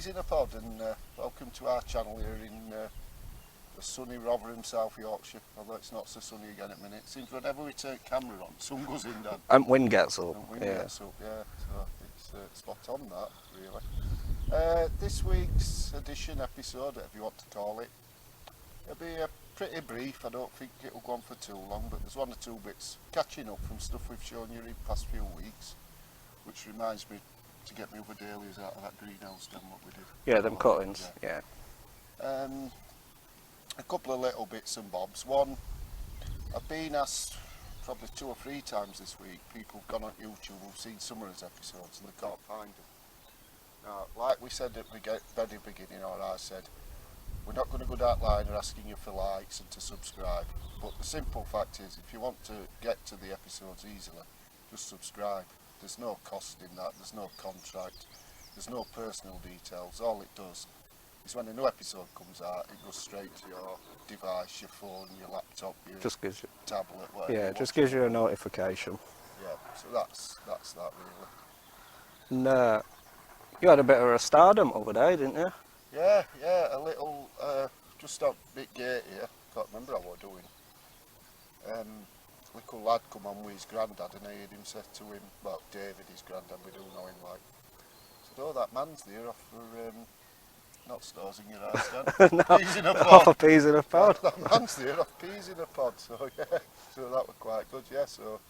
Peas in a Pod, and welcome to our channel here in the sunny Rotherham, South Yorkshire, although it's not so sunny again at the minute. It seems whenever we turn camera on, sun goes in, Dan. And wind gets up. And wind gets up, yeah, so it's spot on that, really. This week's episode, whatever you want to call it, it'll be pretty brief. I don't think it'll go on for too long, but there's one or two bits catching up from stuff we've shown you in the past few weeks, which reminds me to get me other dailies out of that greenhouse done what we did. Yeah, them cuttings, yeah. A couple of little bits and bobs. One, I've been asked probably 2 or 3 times this week, people have gone on YouTube who've seen some of his episodes and they can't find them. Now, like we said at the very beginning, or I said, we're not going to go that line of asking you for likes and to subscribe, but the simple fact is, if you want to get to the episodes easily, just subscribe. There's no cost in that, there's no contract, there's no personal details. All it does is when a new episode comes out, it goes straight to your device, your phone, your laptop, your tablet, whatever. Yeah, just gives you a notification. Yeah, so that's that really. And you had a bit of a stardom over there, didn't you? Yeah, a little, just a bit gate here, can't remember how I was doing. Little lad come on with his granddad and I heard him say to him, well, David, his granddad, we do know him, like, said, oh, that man's there off for, not stars in your house, Dan. No, peas in a pod. Off a peas in a pod. That man's there off peas in a pod, so yeah, so that was quite good, yeah, so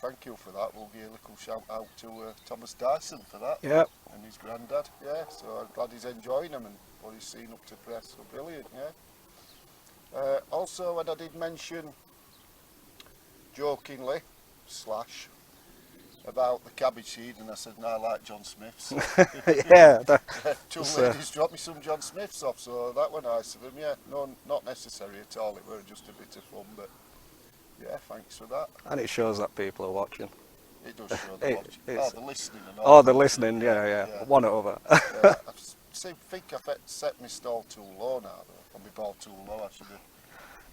thank you for that. We'll give a little shout out to Thomas Dyson for that. Yep. And his granddad, yeah, so I'm glad he's enjoying them and what he's seen up to press, so brilliant, yeah. Also, when I did mention, jokingly, about the cabbage seed, and I said, no, I like John Smith's. Yeah. Two ladies dropped me some John Smith's off, so that were nice of them, yeah. No, not necessary at all, it were just a bit of fun, but yeah, thanks for that. And it shows that people are watching. It does show they're watching. Oh, they're listening and all. Oh, they're listening, yeah. One over. Yeah, I think I've set my stall too low now, though. Or my ball too low, I should have.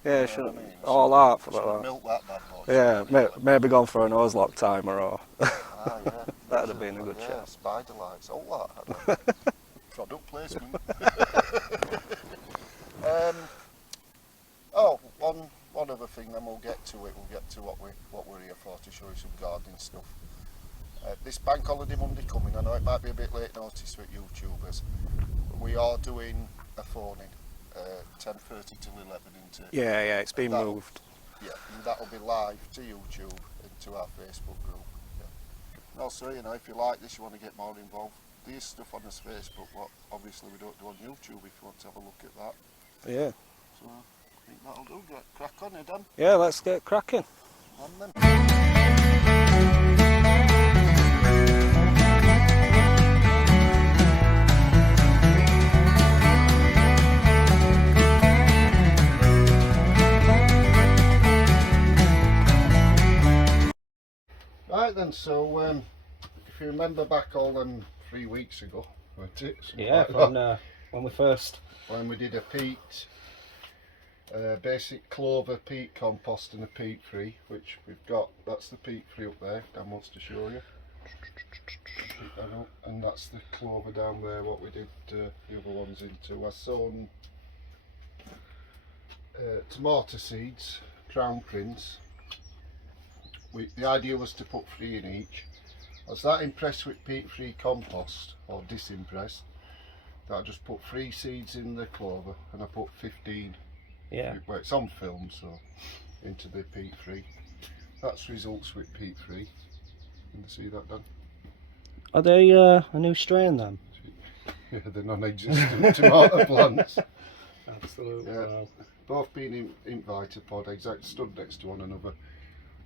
Yeah, You should know what I mean? all out for that. Milk that bad boy. Yeah, maybe gone for a nose lock timer or. Ah, yeah. That'd have been a good yeah, shout. Spider lights, all that. Product placement. One other thing, then we'll get to it. We'll get to what we're here for, to show you some gardening stuff. This bank holiday Monday coming. I know it might be a bit late notice for YouTubers. We are doing a phone-in, 10:30 till 11 into. Yeah, it's been moved. Yeah, and that'll be live to YouTube and to our Facebook group. Yeah. And also, you know, if you like this, you want to get more involved, there's stuff on this Facebook what obviously we don't do on YouTube if you want to have a look at that. Yeah. So I think that'll do. Get crack on it, Dan. Yeah, let's get cracking. On then. Right then, so if you remember back all them 3 weeks ago, weren't it? Yeah, like when we first. when we did a peat, basic clover peat compost and a peat free, which we've got. That's the peat free up there. Dan wants to show you. And that's the clover down there. What we did the other ones into. I sown tomato seeds, crown prince. The idea was to put 3 in each. I was that impressed with peat free compost, or disimpressed, that I just put 3 seeds in the clover and I put 15. Yeah. Well, it's on film, so into the peat free. That's results with peat free. Can you see that, Dan? Are they a new strain then? Yeah, they're non-existent tomato plants. Absolutely. Yeah. Wow. Both being in Vitapod, exact stood next to one another.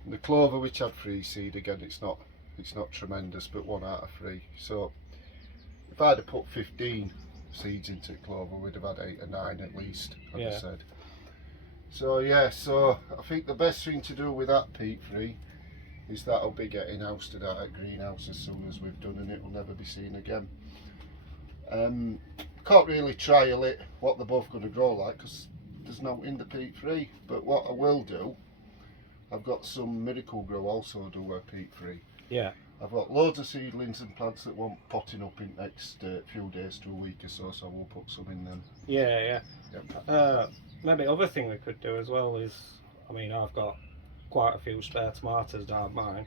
And the clover, which had 3 seed, again, it's not tremendous, but 1 out of 3. So if I'd have put 15 seeds into clover, we'd have had 8 or 9 at least, as I said. So yeah, so I think the best thing to do with that peat free is that'll be getting ousted out at greenhouse as soon as we've done, and it will never be seen again. Can't really trial it what they're both going to grow like because there's no in the peat free, but what I will do, I've got some Miracle Grow also do a peat free. Yeah. I've got loads of seedlings and plants that want potting up in the next few days to a week or so, so I will put some in them. Yeah, Yep. yeah. Maybe other thing we could do as well is, I mean, I've got quite a few spare tomatoes down mine.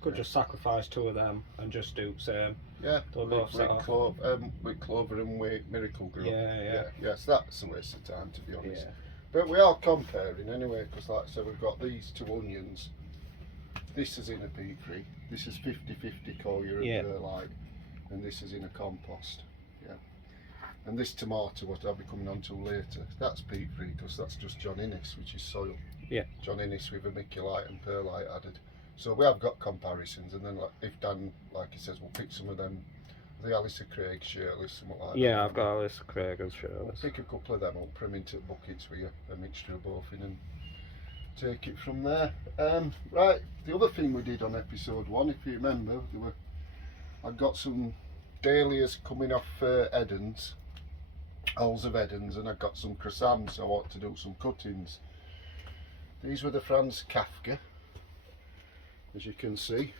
Could just sacrifice 2 of them and just do the same. Yeah, They'll both set off. with clover and with miracle grow. Yeah. Yes, that's a waste of time, to be honest. Yeah. But we are comparing anyway, because like I said, we've got these 2 onions. This is in a peat free. This is 50-50 coir and perlite, and this is in a compost. Yeah. And this tomato, what I'll be coming on to later, that's peat free because that's just John Innes, which is soil. Yeah. John Innes with vermiculite and perlite added. So we have got comparisons, and then like, if Dan, like he says, we'll pick some of them, the Alistair Craig Shirley, something like that. Yeah, I've got Alistair Craig and We'll Shirley's. pick a couple of them up, put them into buckets with a mixture of both in, and take it from there. Right, the other thing we did on episode 1, if you remember, I got some dahlias coming off Edens, Owls of Edens, and I got some croissants, so I want to do some cuttings. These were the Franz Kafka, as you can see.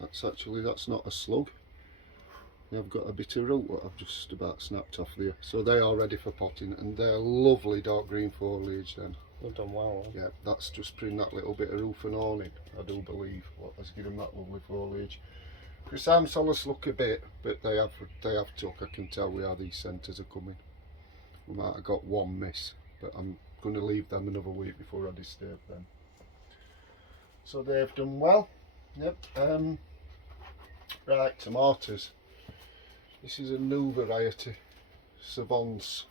That's not a slug. They've got a bit of root that I've just about snapped off there. So they are ready for potting, and they're lovely dark green foliage then. They've done well. Yeah, that's just putting that little bit of roof and awning, I do believe. What has given them that lovely foliage. Chrysanthemums look a bit, but they have took. I can tell where these centres are coming. We might have got one miss, but I'm going to leave them another week before I disturb them. So they've done well. Yep. Right, tomatoes. This is a new variety, Savons.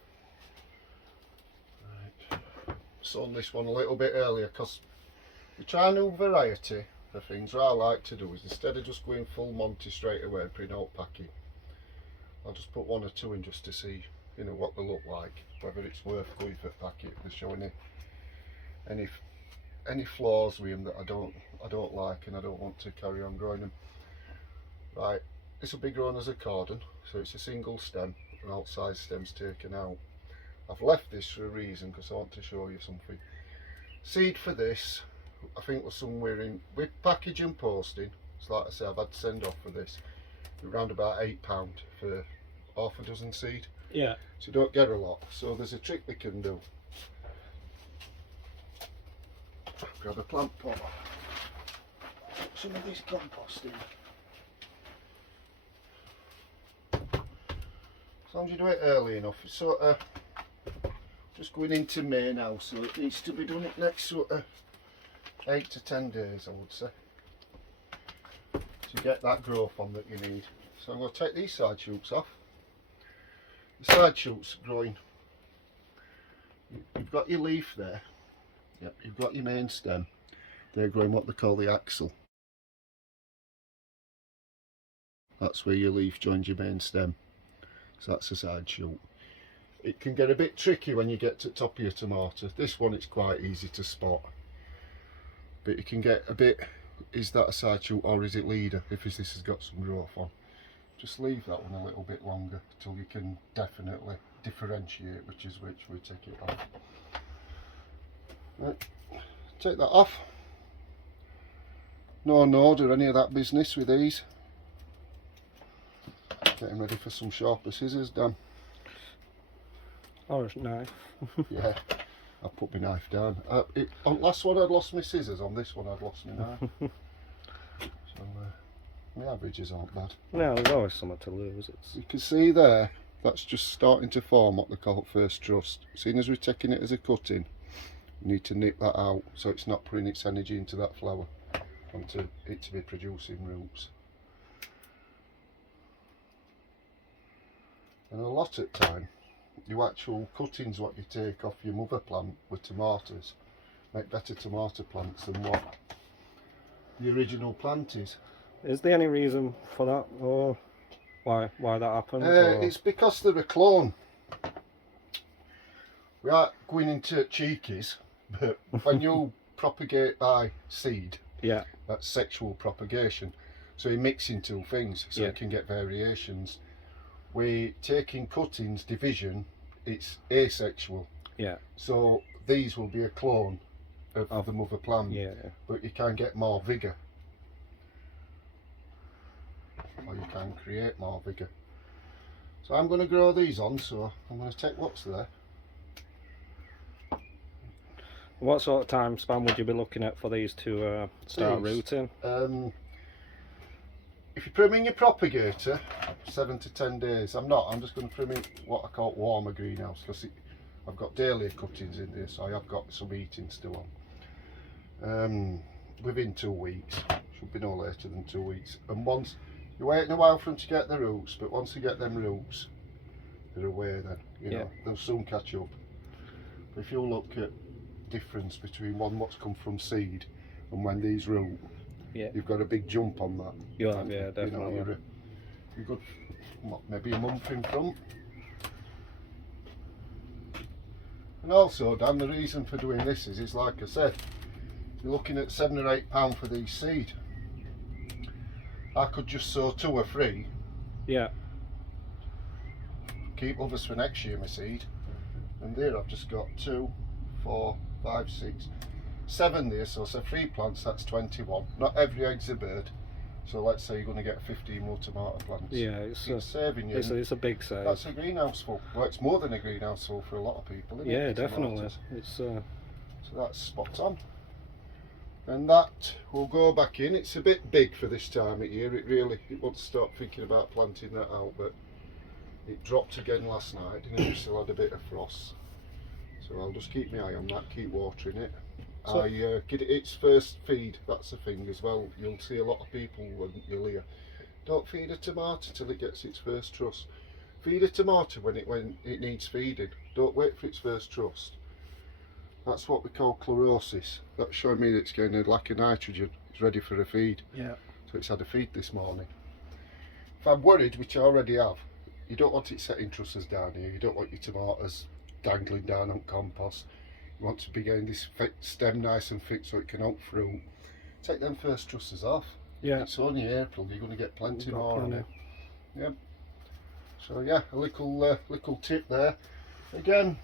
Right. Sown this one a little bit earlier because we try a new variety for things. What I like to do is, instead of just going full Monty straight away and putting out packing, I'll just put 1 or 2 in just to see, you know, what they look like, whether it's worth going for packet. If they show any flaws with them that I don't like and I don't want to carry on growing them. Right, this will be grown as a cordon, so it's a single stem, and outside stem's taken out. I've left this for a reason because I want to show you something. Seed for this, I think was somewhere in, with package and posting, so like I say, I've had to send off for this, around about £8 for half a dozen seed. Yeah. So you don't get a lot. So there's a trick we can do. Grab a plant pot, put some of this compost in. As long as you do it early enough, it's sort of just going into May now, so it needs to be done in next sort of 8 to 10 days, I would say, to get that growth on that you need. So I'm going to take these side shoots off. The side shoots growing. You've got your leaf there. Yep, you've got your main stem. They're growing what they call the axil. That's where your leaf joins your main stem. So that's a side shoot. It can get a bit tricky when you get to the top of your tomato. This one it's quite easy to spot. But you can get a bit, is that a side shoot or is it leader if this has got some growth on? Just leave that one a little bit longer till you can definitely differentiate which is which. We take it off. Right, take that off. No node or any of that business with these. Getting ready for some sharper scissors, Dan. Or a knife. Yeah, I put my knife down. On last one I'd lost my scissors, on this one I'd lost my knife. So my averages aren't bad. No, there's always something to lose. You can see there, that's just starting to form what they call first trust. Seeing as we're taking it as a cutting, we need to nip that out so it's not putting its energy into that flower, onto it to be producing roots. And a lot of time, your actual cuttings what you take off your mother plant with tomatoes make better tomato plants than what the original plant is. Is there any reason for that, or why that happens? It's because they're a clone. We are going into cheekies, but when you propagate by seed, yeah, that's sexual propagation. So you're mixing 2 things, so you can get variations. We're taking cuttings, division, it's asexual. Yeah. So these will be a clone of the mother plant. Yeah. But you can get more vigour. or you can create more vigour. So I'm going to grow these on, so I'm going to take what's there. What sort of time span would you be looking at for these to start rooting? If you put them in your propagator, 7 to 10 days. I'm just going to put them in what I call warmer greenhouse, because I've got dahlia cuttings in there, so I have got some eating still on. Within 2 weeks, should be no later than 2 weeks. And once, you're waiting a while for them to get the roots, but once they get them roots, they're away then, you know, they'll soon catch up. But if you look at difference between what's come from seed and when these root, you've got a big jump on that. You have, yeah, definitely. You know, you're good, what, maybe a month in front. And also, Dan, the reason for doing this is like I said, you're looking at £7 or £8 for these seed. I could just sow 2 or 3. Yeah. Keep others for next year, my seed. And there I've just got 2, 4, 5, 6, 7 there, so 3 plants, that's 21. Not every egg's a bird. So let's say you're going to get 15 more tomato plants. Yeah, it's saving you. It's a big save. That's a greenhouse full. Well, it's more than a greenhouse full for a lot of people, isn't it? Yeah, definitely. So that's spot on. And that will go back in. It's a bit big for this time of year. It wants to start thinking about planting that out, but it dropped again last night, and we still had a bit of frost. So I'll just keep my eye on that, keep watering it. So, I get it its first feed, that's the thing as well. You'll see a lot of people when you'll hear, don't feed a tomato till it gets its first truss. Feed a tomato when it needs feeding. Don't wait for its first truss. That's what we call chlorosis. That's showing me that it's getting a lack of nitrogen. It's ready for a feed. Yeah. So it's had a feed this morning. If I'm worried, which I already have, you don't want it setting trusses down here. You don't want your tomatoes dangling down on compost. You want to be getting this stem nice and thick so it can out fruit. Take them first trusses off. Yeah. It's only April, you're going to get plenty more on it. Yeah. So yeah, a little tip there. Again,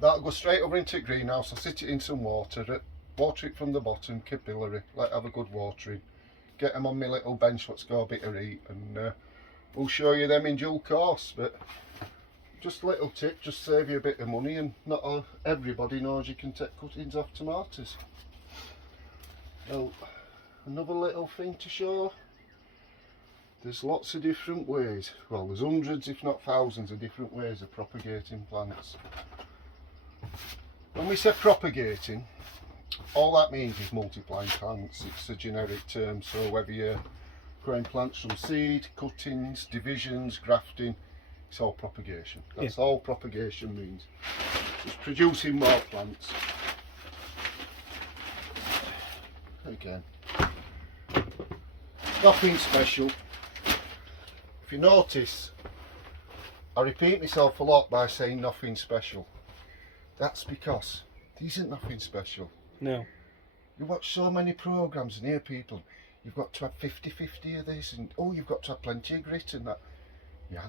that'll go straight over into the greenhouse. I'll sit it in some water, water it from the bottom, capillary, let it have a good watering. Get them on my little bench what's got a bit of heat, and we'll show you them in due course. But just a little tip, just save you a bit of money, and not everybody knows you can take cuttings off tomatoes. Well, another little thing to show, there's lots of different ways, well there's hundreds if not thousands of different ways of propagating plants. When we say propagating, all that means is multiplying plants. It's a generic term, so whether you're growing plants from seed, cuttings, divisions, grafting, it's all propagation. That's all propagation means. It's producing more plants. Again, nothing special. If you notice, I repeat myself a lot by saying nothing special. That's because there isn't nothing special. No. You watch so many programmes and hear people, you've got to have 50-50 of this, and oh, you've got to have plenty of grit and that. Yeah,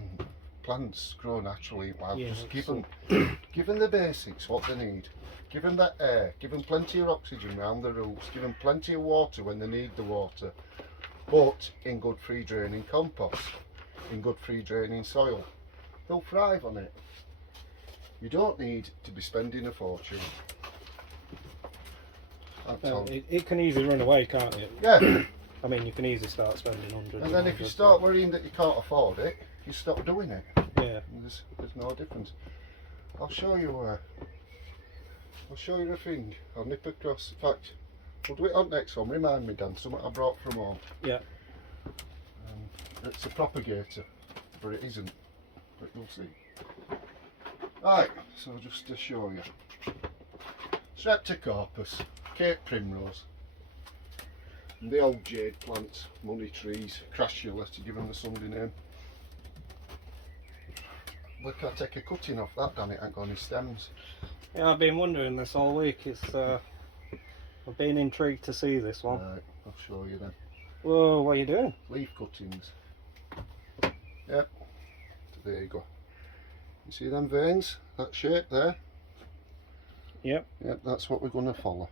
plants grow naturally. Well, just give them the basics, what they need. Give them that air, give them plenty of oxygen around the roots, give them plenty of water when they need the water, but in good free draining compost, in good free draining soil. They'll thrive on it. You don't need to be spending a fortune. Well, it can easily run away, can't it? Yeah. I mean, you can easily start spending hundreds. And then if you start worrying that you can't afford it, you stop doing it. Yeah. There's no difference. I'll show you a thing. I'll nip across. In fact, we'll do it on next one. Remind me, Dan, something I brought from home. Yeah. It's a propagator, but it isn't. But you'll see. Right, so just to show you. Streptocarpus, Cape Primrose, and the old jade plants, money trees, crassula to give them the Sunday name. Look, I take a cutting off that, damn it, ain't got any stems. Yeah, I've been wondering this all week. I've been intrigued to see this one. Right, I'll show you then. Whoa, what are you doing? Leaf cuttings. Yep, there you go. You see them veins, that shape there? Yep. Yep, that's what we're going to follow.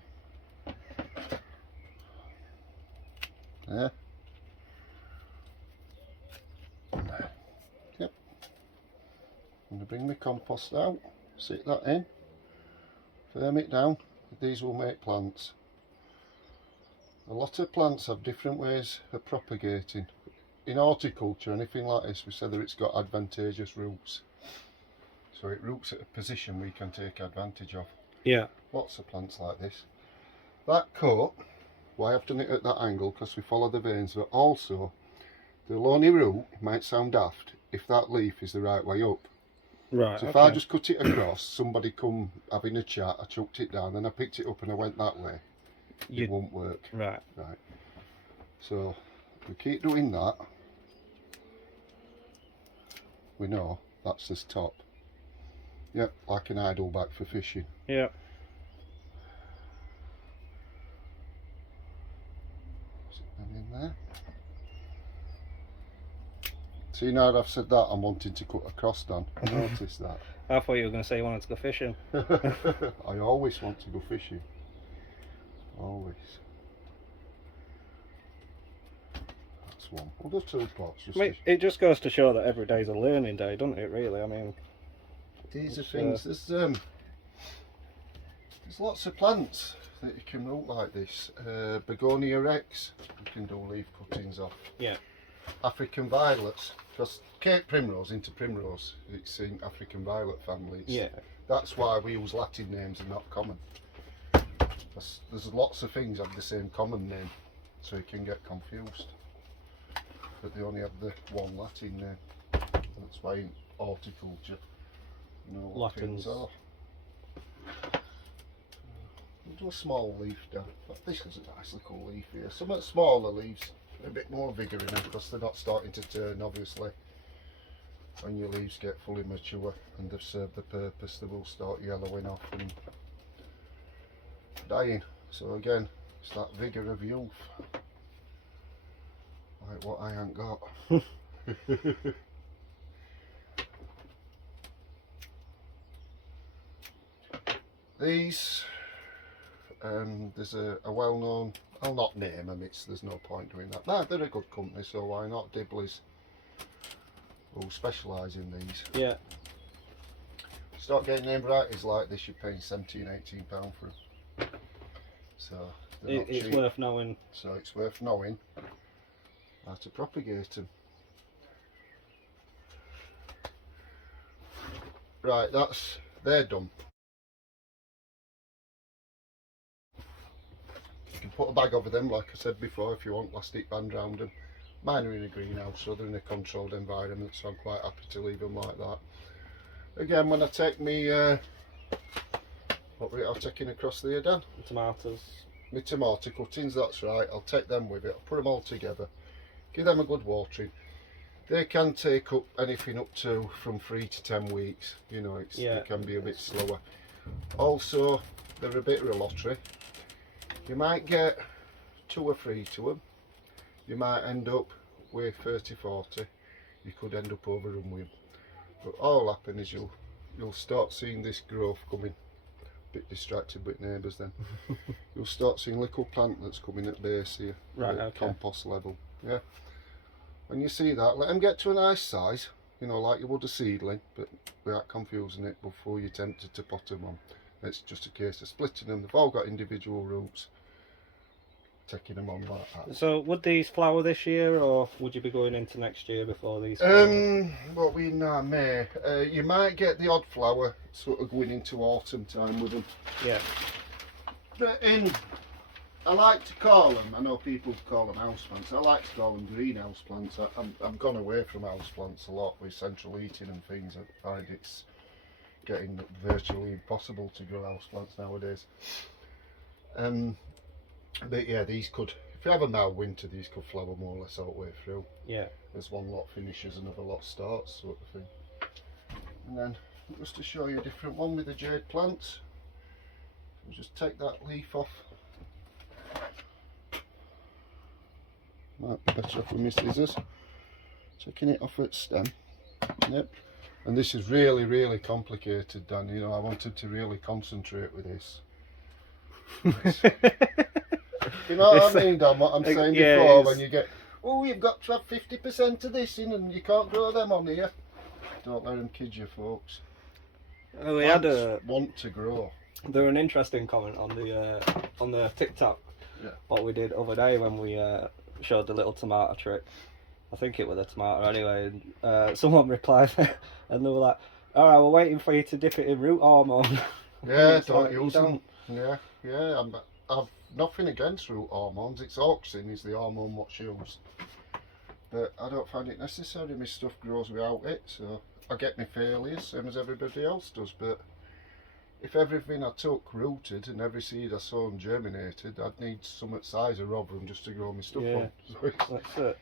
There. going to bring the compost out, sit that in, firm it down. These will make plants. A lot of plants have different ways of propagating. In horticulture, anything like this, we say that it's got advantageous roots. So it roots at a position we can take advantage of. Yeah. Lots of plants like this. That cut, why I've done it at that angle, because we follow the veins, but also they'll only root, it might sound daft, if that leaf is the right way up. Right. So if okay. I just cut it across, somebody come having a chat, I chucked it down, then I picked it up and I went that way, it won't work. Right. Right. So we keep doing that. We know that's this top. Yep, like an idle back for fishing. Yeah. Sit that in there. See, now that I've said that, I'm wanting to cut across, Dan. Notice that. I thought you were going to say you wanted to go fishing. I always want to go fishing. Always. That's one. We'll do 2 pots. I mean, it just goes to show that every day's a learning day, doesn't it, really? I mean... These are things, there's lots of plants that you can root like this. Begonia rex, you can do leaf cuttings off. Yeah. African violets, because Cape Primrose into Primrose, it's in African violet family. Yeah. That's why we use Latin names and not common. There's lots of things have the same common name, so you can get confused. But they only have the one Latin name. That's why in horticulture, you know what things are. We'll do a small leaf down. But this is a nice little leaf here. Some of the smaller leaves, a bit more vigour in them because they're not starting to turn, obviously. When your leaves get fully mature and they've served the purpose, they will start yellowing off and dying. So again, it's that vigour of youth. Like what I ain't got. These, there's a well-known, I'll not name them, there's no point doing that. No, they're a good company, so why not? Dibley's, who specialise in these. Yeah. Start getting name varieties like this, you're paying £17, £18 for them. So it's worth knowing. So it's worth knowing how to propagate them. Right, they're done. You can put a bag over them, like I said before, if you want plastic band round them. Mine are in a greenhouse, so they're in a controlled environment, so I'm quite happy to leave them like that. Again, when I take me, what were I'm taking across there, Dan? Tomatoes. My tomato cuttings, that's right. I'll take them with it. I'll put them all together. Give them a good watering. They can take up anything up to from 3 to 10 weeks. You know, it can be a bit slower. Also, they're a bit of a lottery. You might get 2 or 3 to them. You might end up with 30, 40. You could end up overrun with them. But all will happen is you'll start seeing this growth coming. Bit distracted with neighbours then. You'll start seeing little plantlets coming at base here, right, at okay. compost level. Yeah. When you see that, let them get to a nice size, you know, like you would a seedling, but without confusing it before you're tempted to pot them on. It's just a case of splitting them. They've all got individual roots. Taking them on like that. So would these flower this year, or would you be going into next year before these? What we now May. You might get the odd flower sort of going into autumn time with them. Yeah. But I like to call them, I know people call them house plants, I like to call them greenhouse plants. I've gone away from house plants a lot with central heating and things. I find it's getting virtually impossible to grow house plants nowadays. But yeah, these could, if you have a mild winter, these could flower more or less all the way through. Yeah. As one lot finishes, another lot starts, sort of thing. And then, just to show you a different one with the jade plants, I'll just take that leaf off. Might be better off with my scissors. Taking it off at stem. Yep. And this is really, really complicated, Dan. You know, I wanted to really concentrate with this. You know what I mean, Dan? What I'm saying before, when you get, oh, you've got to have 50% of this in and you can't grow them on here. Don't let them kid you, folks. We had Plants want to grow. there was an interesting comment on the TikTok. Yeah. What we did other day when we showed the little tomato trick. I think it was a tomato anyway. And, someone replied and they were like, "All right, we're waiting for you to dip it in root hormone." Yeah, It's don't like, use you them. Yeah. I've nothing against root hormones. It's auxin is the hormone what's used. But I don't find it necessary. My stuff grows without it, so I get my failures, same as everybody else does. But if everything I took rooted and every seed I sown germinated, I'd need some size of rotherham just to grow my stuff Yeah. on. So That's it.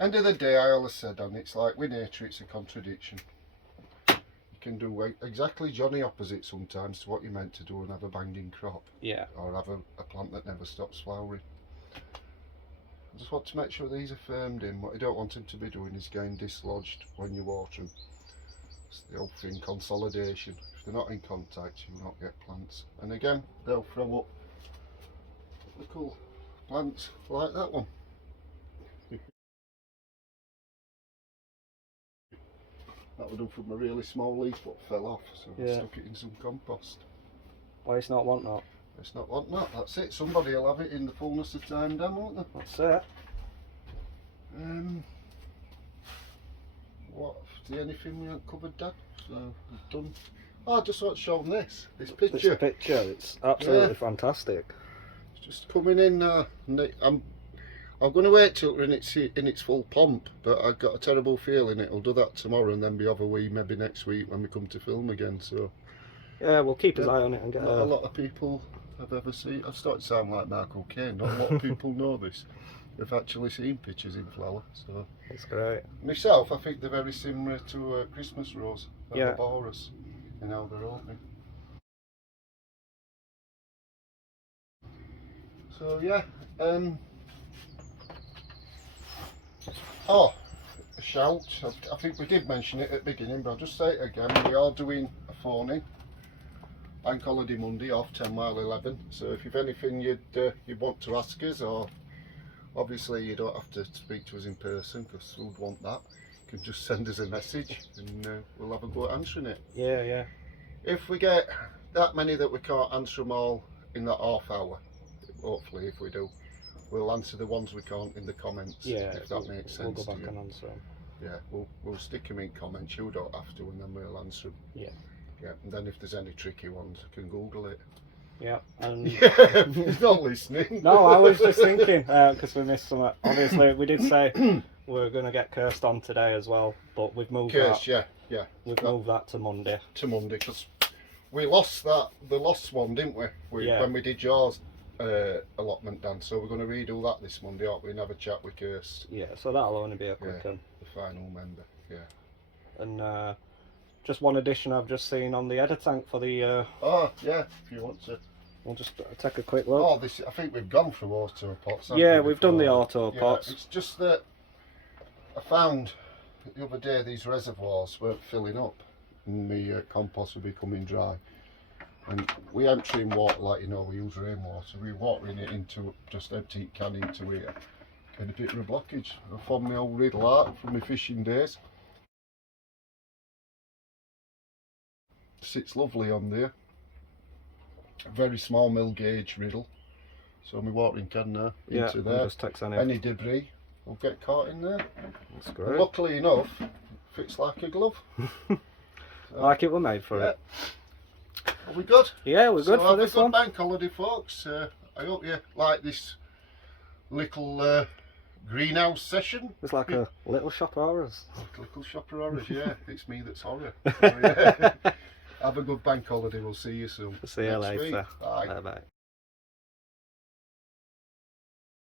end of the day, I always said, and it's like with nature, it's a contradiction. You can do exactly Johnny opposite sometimes to what you're meant to do and have a banging crop. Yeah. Or have a plant that never stops flowering. I just want to make sure these are firmed in. What you don't want them to be doing is getting dislodged when you water them. It's the old thing, consolidation. If they're not in contact, you will not get plants. And again, they'll throw up little plants like that one. That would do from a really small leaf what fell off, so I stuck it in some compost. Why it's not want that? It's not wanting that, that's it. Somebody will have it in the fullness of time, Dan, won't they? That's it. What, is there anything we haven't covered, Dad? So we've done. Oh, I just want to show them this picture. This picture, it's absolutely fantastic. It's just coming in now. I'm going to wait till it's in its full pomp, but I've got a terrible feeling it'll do that tomorrow and then be over maybe next week when we come to film again. So yeah, we'll keep his eye on it and get not a lot of people have ever seen. I've started to sound like Michael Caine. Not a lot of people know this. They've actually seen pictures in flower. So it's great. Myself, I think they're very similar to a Christmas rose, Yeah. Boris, in how they're opening. So yeah. Oh, a shout. I think we did mention it at the beginning, but I'll just say it again. We are doing a phone-in. Bank holiday Monday off 10 mile 11. So if you've anything you'd want to ask us, or obviously you don't have to speak to us in person because who'd want that. You can just send us a message and we'll have a go at answering it. Yeah. If we get that many that we can't answer them all in that half hour, hopefully if we do, we'll answer the ones we can't in the comments. Yeah, if that makes sense. We'll go back to you. and answer them. Yeah, we'll stick them in comments. You don't have to, and then we'll answer them. Yeah. Yeah, and then if there's any tricky ones, I can Google it. Yeah. And Yeah, he's not listening. no, I was just thinking because we missed some. Obviously, we did say we're going to get cursed on today as well, but we've moved that. Yeah. We've moved that to Monday. To Monday because we lost the lost one, didn't we? When we did yours allotment, Dan. So we're going to redo that this Monday, aren't we? And have a chat with Kirst. Yeah, so that'll only be a quick one. The final member. Yeah. And just one addition I've just seen on the edder tank for the. Oh yeah, if you want to. We'll just take a quick look. Oh, I think we've gone through auto pots. Yeah, we've done the auto pots. It's just that I found the other day these reservoirs weren't filling up and the compost was becoming dry. And we emptying water like we use rainwater. We're watering it into just empty can into here. Get a bit of a blockage. I found my old riddle art from my fishing days. Sits lovely on there. Very small mill gauge riddle. So my watering can now into there. Just takes any debris will get caught in there. That's great. Luckily enough, fits like a glove. Like it were made for it. Are we good? Yeah, we're good for this one. Bank holiday, folks. I hope you like this little greenhouse session. It's like a little shop horrors. Little shopper horrors, yeah. It's me that's horror. So, yeah. Have a good bank holiday. We'll see you soon. See you later. Bye. Bye.